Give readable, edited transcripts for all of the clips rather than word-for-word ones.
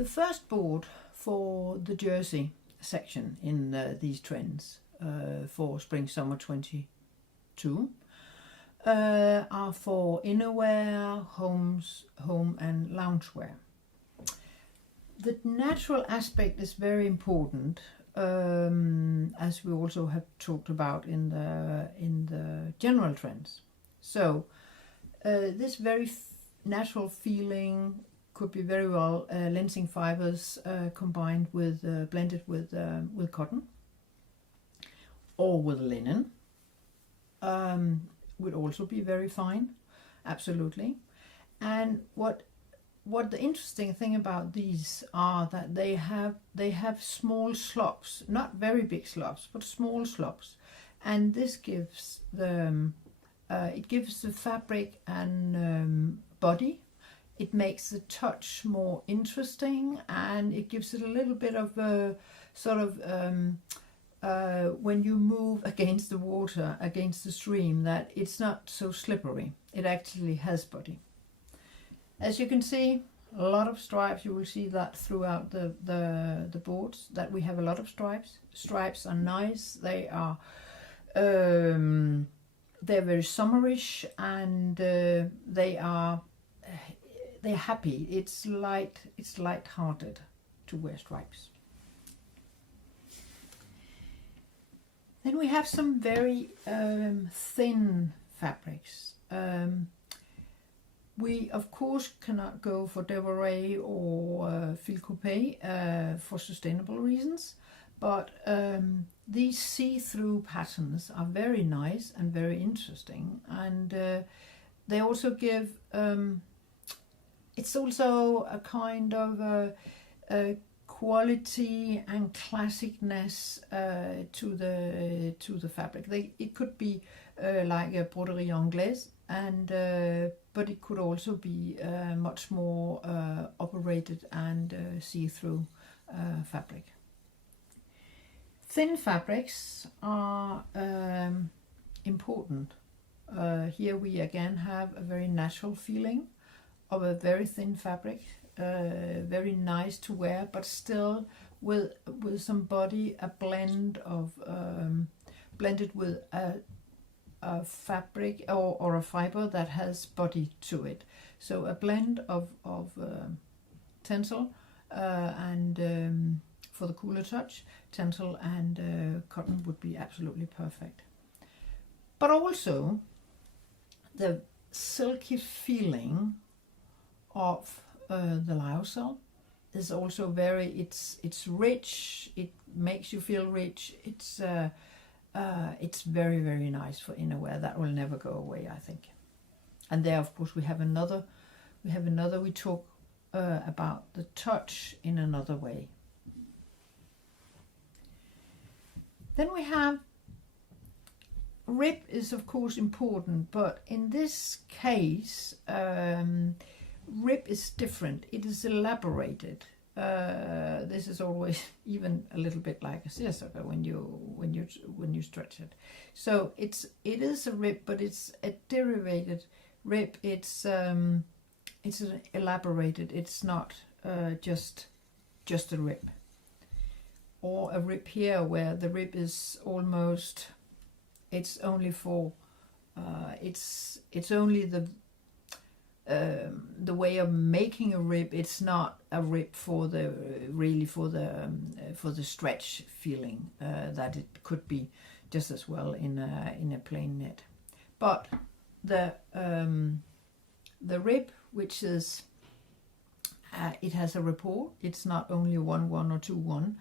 The first board for the jersey section in these trends for spring summer 22 are for innerwear, home and loungewear. The natural aspect is very important, as we also have talked about in the general trends. So this very natural feeling could be very well lensing fibers combined with blended with cotton or with linen. Would also be very fine, absolutely. And what the interesting thing about these are that they have small slops, not very big slops, but small slops, and this gives the it gives the fabric and body. It makes the touch more interesting, and it gives it a little bit of a sort of when you move against the water, against the stream, that it's not so slippery. It actually has body. As you can see, a lot of stripes. You will see that throughout the boards, that we have a lot of stripes. Stripes are nice. They are they're very summerish, and they're happy. It's light-hearted to wear stripes. Then we have some very thin fabrics. We of course cannot go for Deborah or Fil Coupé for sustainable reasons, but these see-through patterns are very nice and very interesting, and they also give it's also a kind of a quality and classicness to the fabric. It could be like a broderie anglaise, and but it could also be much more operated and see-through fabric. Thin fabrics are important. Here we again have a very natural feeling of a very thin fabric, very nice to wear, but still with some body, a blend of blended with a fabric or a fiber that has body to it. So a blend of tencel and for the cooler touch, tencel and cotton would be absolutely perfect. But also the silky feeling of the lyocell is also very, it's rich, it makes you feel rich, it's very, very nice for innerwear. That will never go away, I think. And there of course we talk about the touch in another way. Then we have rib is of course important, but in this case rib is different. It is elaborated. This is always even a little bit like a seersucker when you stretch it. So it is a rib, but it's a derivated rib. It's an elaborated. It's not just a rib, or a rib here where the rib is almost. It's only for. It's only the way of making a rib. It's not a rib for the stretch feeling that it could be just as well in a plain knit. But the rib, which is it has a rapport. It's not only 1-1 or 2-1.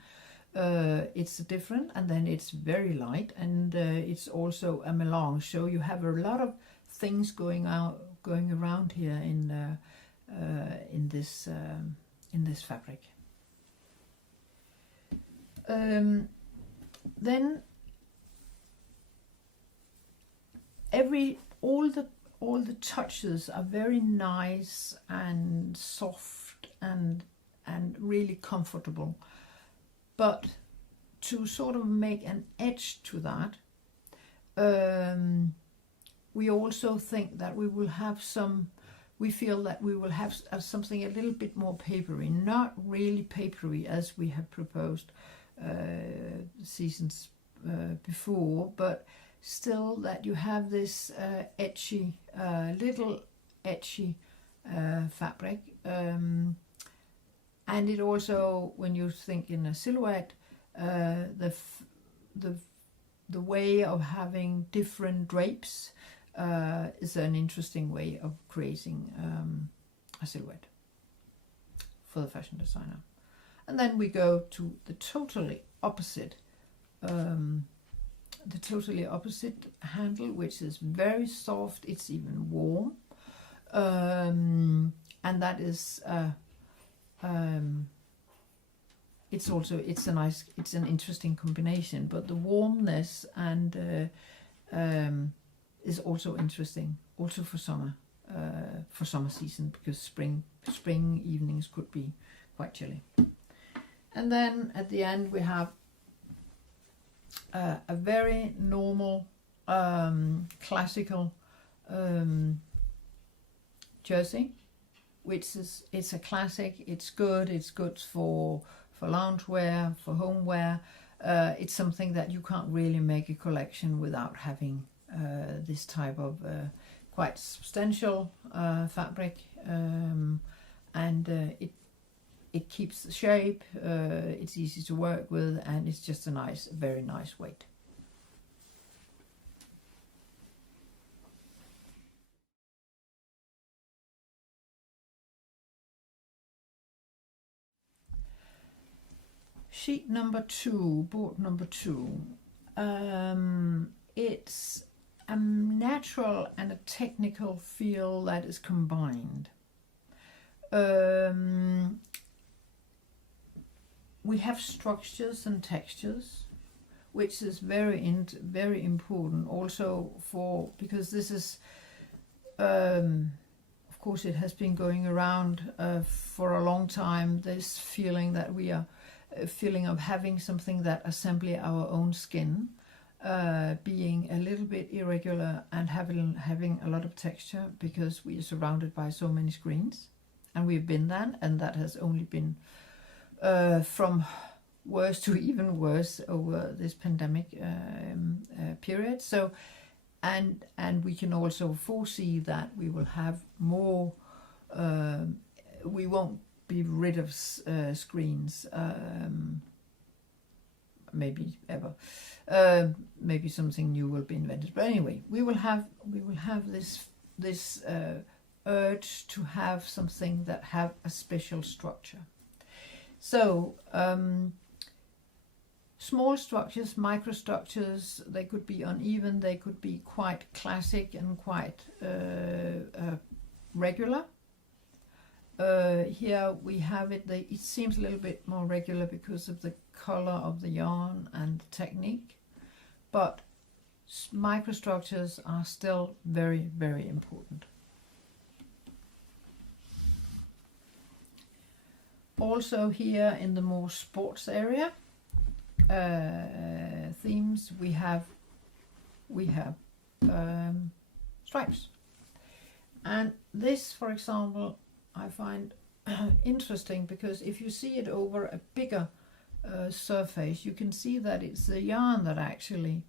It's different, and then it's very light, and it's also a melange. So you have a lot of things going around here in this fabric. Then all the touches are very nice and soft and really comfortable. But to sort of make an edge to that, we also think that we will have some we feel that we will have something a little bit more papery, not really papery as we have proposed seasons before, but still that you have this etchy, little etchy fabric. And it also, when you think in a silhouette, the way of having different drapes is an interesting way of creating a silhouette for the fashion designer. And then we go to the totally opposite handle, which is very soft. It's even warm, and that is it's an interesting combination. But the warmness and is also interesting, also for summer season, because spring evenings could be quite chilly. And then at the end we have a very normal classical jersey, which is, it's a classic. It's good for loungewear, for homeware. It's something that you can't really make a collection without having this type of quite substantial fabric, and it keeps the shape. It's easy to work with, and it's just a very nice weight. Sheet number 2, board number 2. It's a natural and a technical feel that is combined. We have structures and textures, which is very important also because this is, of course, it has been going around for a long time, this feeling that we are feeling of having something that assembly our own skin, being a little bit irregular and having a lot of texture, because we are surrounded by so many screens, and we've been that, and that has only been from worse to even worse over this pandemic period. So, and we can also foresee that we will have more. We won't be rid of screens, maybe ever. Maybe something new will be invented. But anyway, we will have this urge to have something that have a special structure. So small structures, microstructures, they could be uneven, they could be quite classic and quite regular. Here we have it, it seems a little bit more regular because of the color of the yarn and the technique, but microstructures are still very, very important. Also here in the more sports area themes, we have stripes, and this, for example, I find interesting because if you see it over a bigger surface, you can see that it's the yarn that actually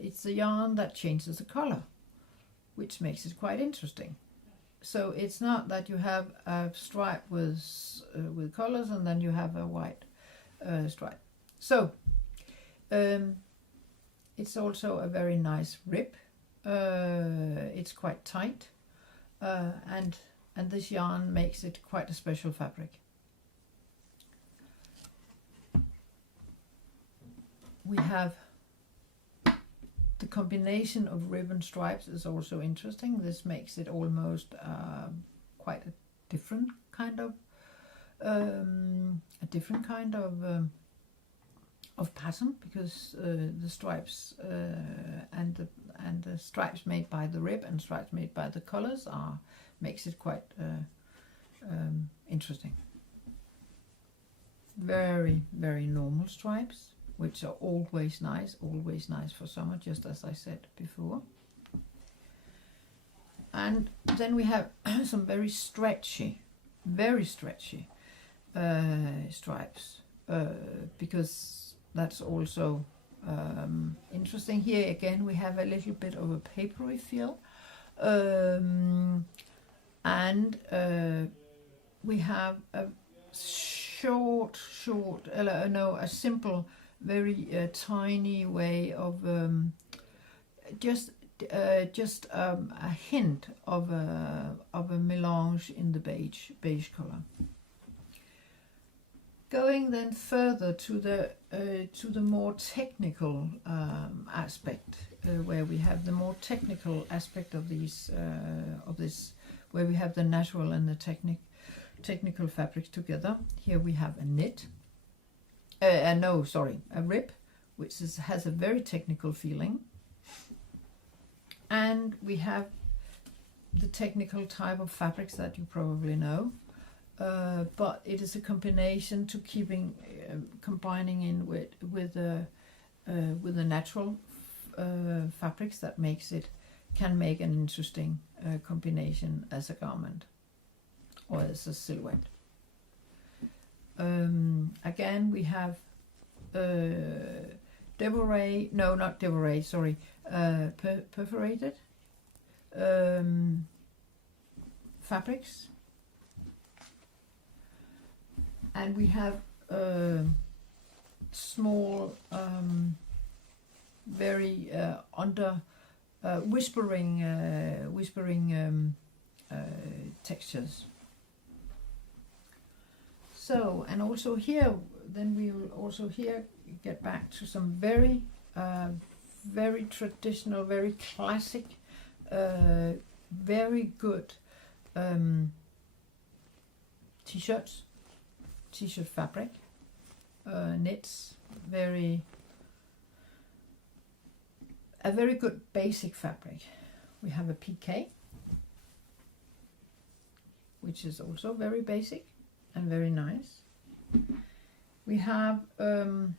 it's the yarn that changes the color, which makes it quite interesting. So it's not that you have a stripe with colors and then you have a white stripe. So it's also a very nice rib. It's quite tight, and this yarn makes it quite a special fabric. We have the combination of ribbon stripes is also interesting. This makes it almost quite a different kind of pattern, because the stripes and the stripes made by the rib and stripes made by the colors makes it quite interesting. Very, very normal stripes, which are always nice for summer, just as I said before. And then we have some very stretchy stripes, because that's also interesting. Here again we have a little bit of a papery feel, and we have a a simple, very tiny way of just a hint of a melange in the beige color. Going then further to the more technical aspect, where we have the more technical aspect of these of this, where we have the natural and the technical fabrics together. Here we have a knit, a rib, which has a very technical feeling, and we have the technical type of fabrics that you probably know. But it is a combination to combining in with the natural fabrics that can make an interesting combination as a garment or as a silhouette. Again, we have perforated fabrics. And we have small, very whispering textures. So, and also here, then we will also here get back to some very traditional, very classic, very good t-shirt fabric, knits, a very good basic fabric. We have a PK, which is also very basic and very nice. We have, in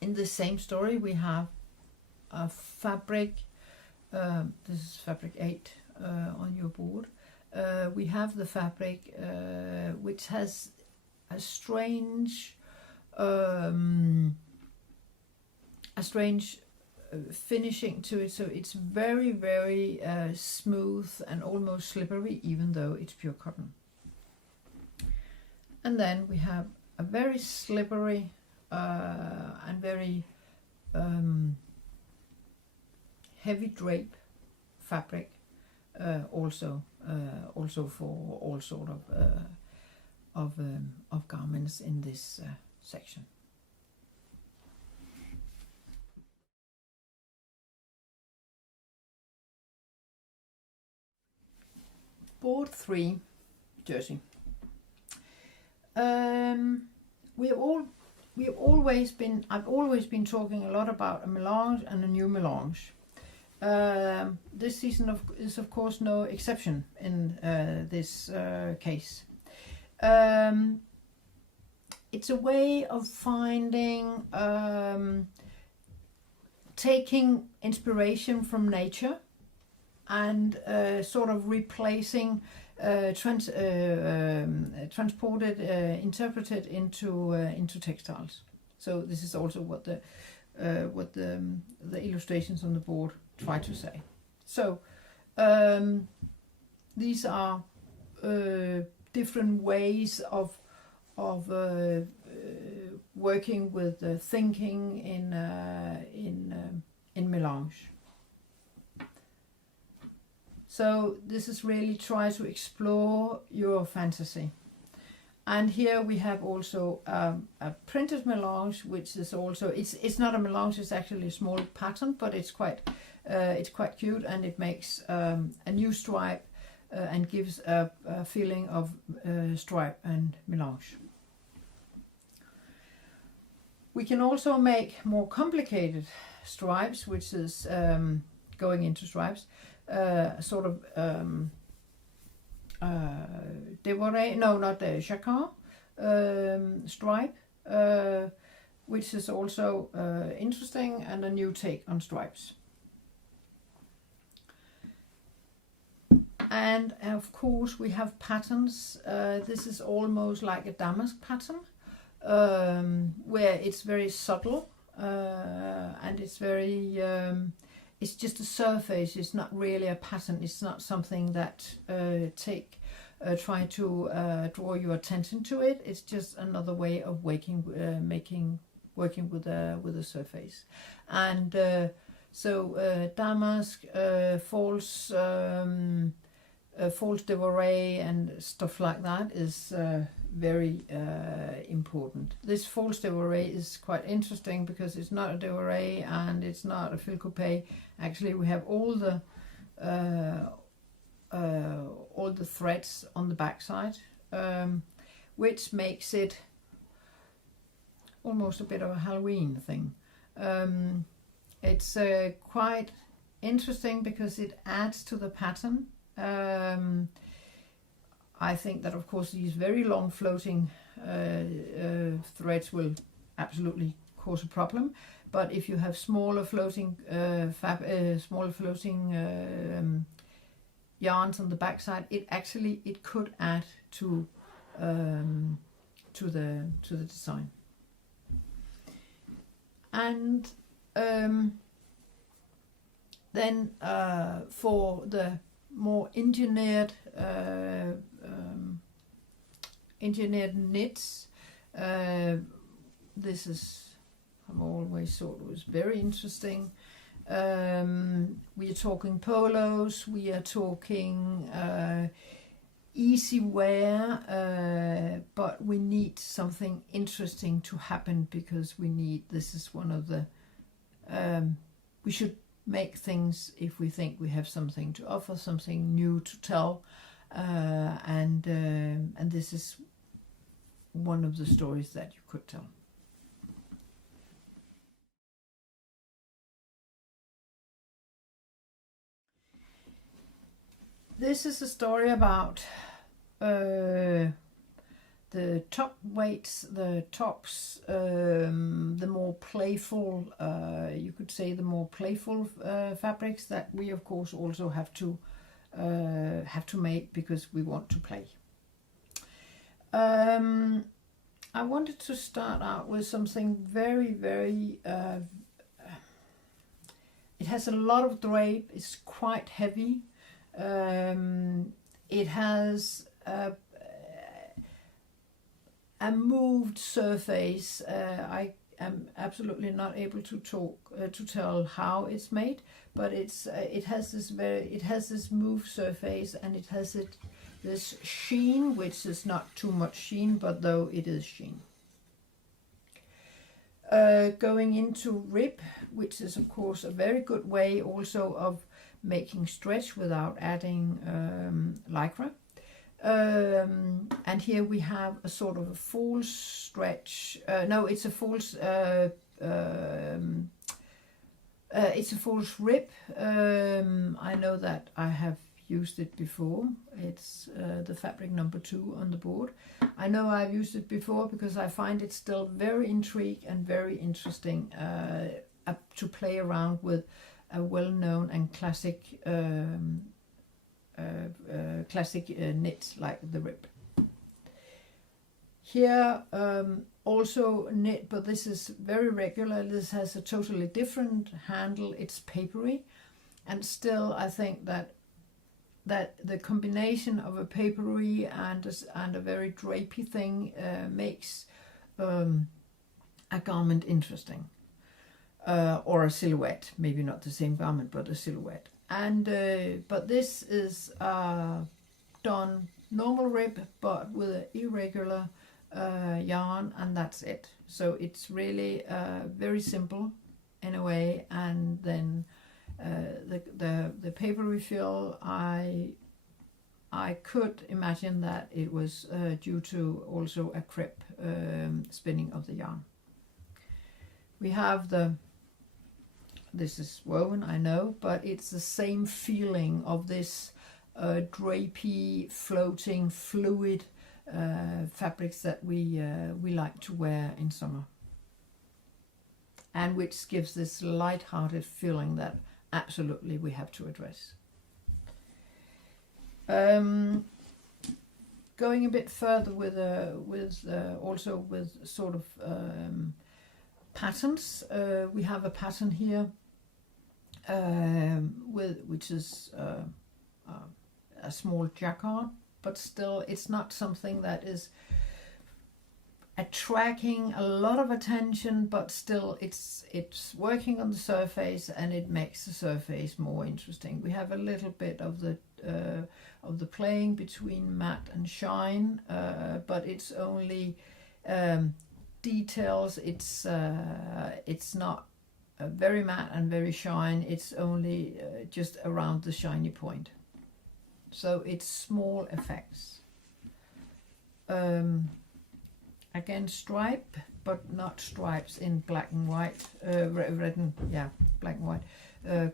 the same story, we have a fabric, this is fabric 8 on your board. We have the fabric which has a strange finishing to it, so it's very smooth and almost slippery, even though it's pure cotton. And then we have a very slippery and very heavy drape fabric, also for all sort of garments in this section. Board 3, jersey. I've always been talking a lot about a melange and a new melange. This season is of course no exception in this case. It's a way of finding, taking inspiration from nature and sort of replacing, interpreted into textiles. So this is also what the illustrations on the board try to say. So these are different ways of working with thinking in melange. So this is really try to explore your fantasy. And here we have also a printed melange, which is also, it's not a melange, it's actually a small pattern, but it's quite cute, and it makes a new stripe and gives a feeling of stripe and melange. We can also make more complicated stripes, which is going into stripes, sort of dévoré, no, not the jacquard stripe, which is also interesting and a new take on stripes. And of course we have patterns. This is almost like a damask pattern, where it's very subtle, and it's very it's just a surface. It's not really a pattern. It's not something that try to draw your attention to it. It's just another way of working with a surface. And so damask, false devoray and stuff like that is very important. This false devoray is quite interesting because it's not a devoray and it's not a fil coupe. Actually, we have all the threads on the back side, which makes it almost a bit of a Halloween thing. It's quite interesting because it adds to the pattern. I think that of course these very long floating threads will absolutely cause a problem, but if you have smaller floating yarns on the backside, it could add to the design. And then for the more engineered knits, this is, I've always thought it was very interesting. We are talking polos, we are talking easy wear, but we need something interesting to happen because this is one of the, we should make things if we think we have something to offer, something new to tell, and this is one of the stories that you could tell. This is a story about the top weights, the tops, the more playful, you could say the more playful fabrics that we of course also have to make because we want to play. I wanted to start out with something very, very, it has a lot of drape, it's quite heavy. It has a moved surface. I am absolutely not able to tell how it's made, but it has this moved surface, and it has this sheen, which is not too much sheen, but though it is sheen. Going into rib, which is of course a very good way also of making stretch without adding lycra. And here we have a sort of a false stretch. No, it's a false. It's a false rib. I know that I have used it before. It's the fabric number 2 on the board. I know I've used it before because I find it still very intriguing and very interesting to play around with a well-known and classic knit like the rib. Here also knit, but this is very regular. This has a totally different handle. It's papery, and still I think that the combination of a papery and a very drapey thing makes a garment interesting. Or a silhouette, maybe not the same garment, but a silhouette. And but this is done normal rib, but with an irregular yarn, and that's it. So it's really very simple in a way. And then the paper refill, I could imagine that it was due to also a crepe spinning of the yarn. We have this is woven, I know, but it's the same feeling of this drapey, floating, fluid fabrics that we like to wear in summer, and which gives this light-hearted feeling that absolutely we have to address. Going a bit further with also with sort of patterns, we have a pattern here which is a small jacquard, but still it's not something that is attracting a lot of attention, but still it's working on the surface, and it makes the surface more interesting. We have a little bit of the playing between matte and shine, but it's only details. It's not very matte and very shine. It's only just around the shiny point, so it's small effects. Again, stripe, but not stripes in black and white, red and black and white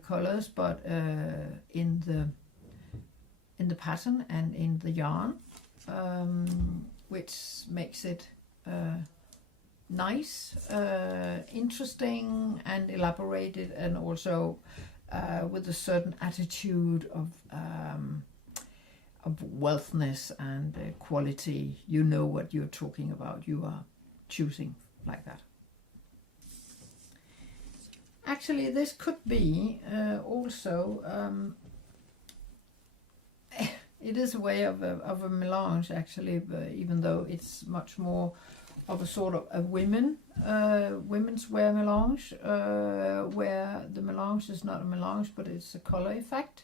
colors, but in the pattern and in the yarn, which makes it nice, interesting, and elaborated, and also with a certain attitude of wealthness and quality. You know what you're talking about. You are choosing like that. Actually, this could be also it is a way of a melange, actually, even though it's much more of a sort of a women's wear melange, where the melange is not a melange, but it's a color effect.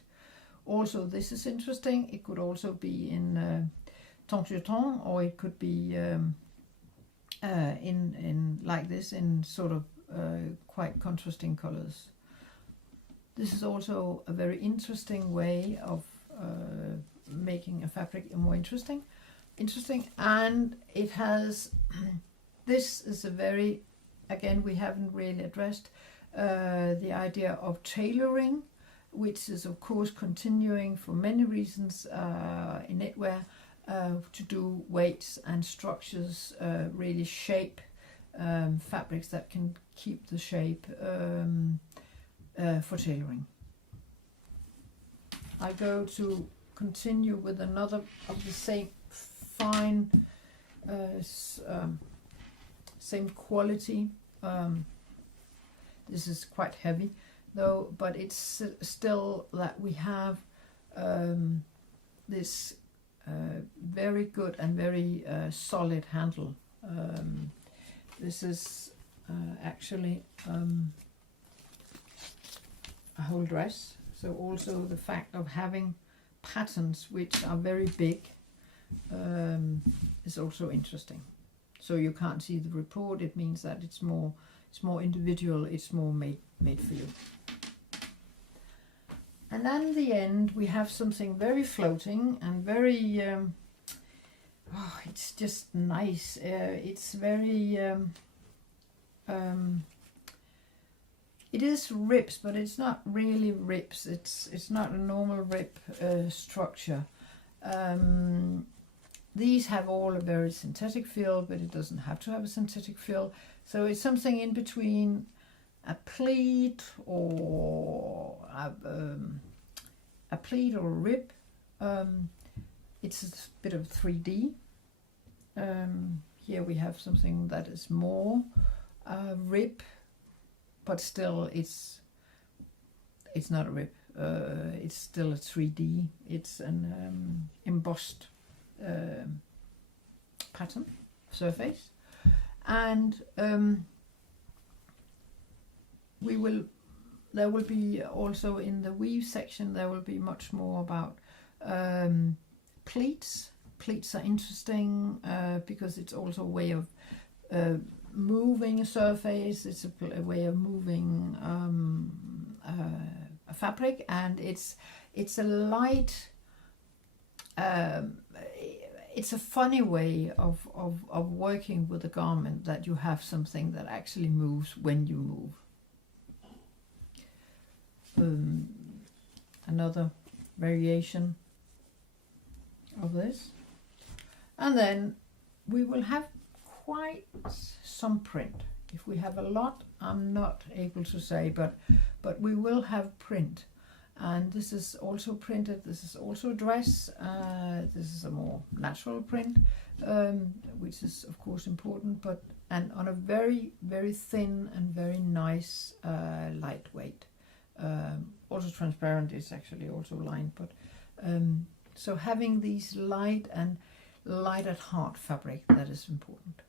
Also, this is interesting. It could also be in ton sur ton, or it could be in like this, in sort of quite contrasting colors. This is also a very interesting way of making a fabric more interesting, and it has this is a very, again, we haven't really addressed the idea of tailoring, which is of course continuing for many reasons in knitwear, to do weights and structures, really shape fabrics that can keep the shape for tailoring. I go to continue with another of the same fine, same quality. This is quite heavy though, but it's still that we have this very good and very solid handle. This is actually a whole dress, so also the fact of having patterns which are very big is also interesting. So you can't see the report. It means that it's more individual. It's more made for you. And then in the end, we have something very floating and very it's just nice. It's very it is ribs, but it's not really ribs. It's not a normal rib structure. These have all a very synthetic feel, but it doesn't have to have a synthetic feel. So it's something in between a pleat or a pleat or a rib. It's a bit of 3D. Here we have something that is more rib, but still it's not a rib. It's still a 3D. It's an embossed pattern surface, and there will be also in the weave section, there will be much more about pleats. Pleats are interesting because it's also a way of moving a surface. It's a way of moving a fabric, and it's a light. It's a funny way of working with a garment, that you have something that actually moves when you move. Another variation of this, and then we will have quite some print. If we have a lot, I'm not able to say, but we will have print, And this is also printed. This is also a dress. This is a more natural print, which is of course important, but and on a very, very thin and very nice lightweight. Also transparent is actually also lined, but so having these light and light at heart fabric, that is important.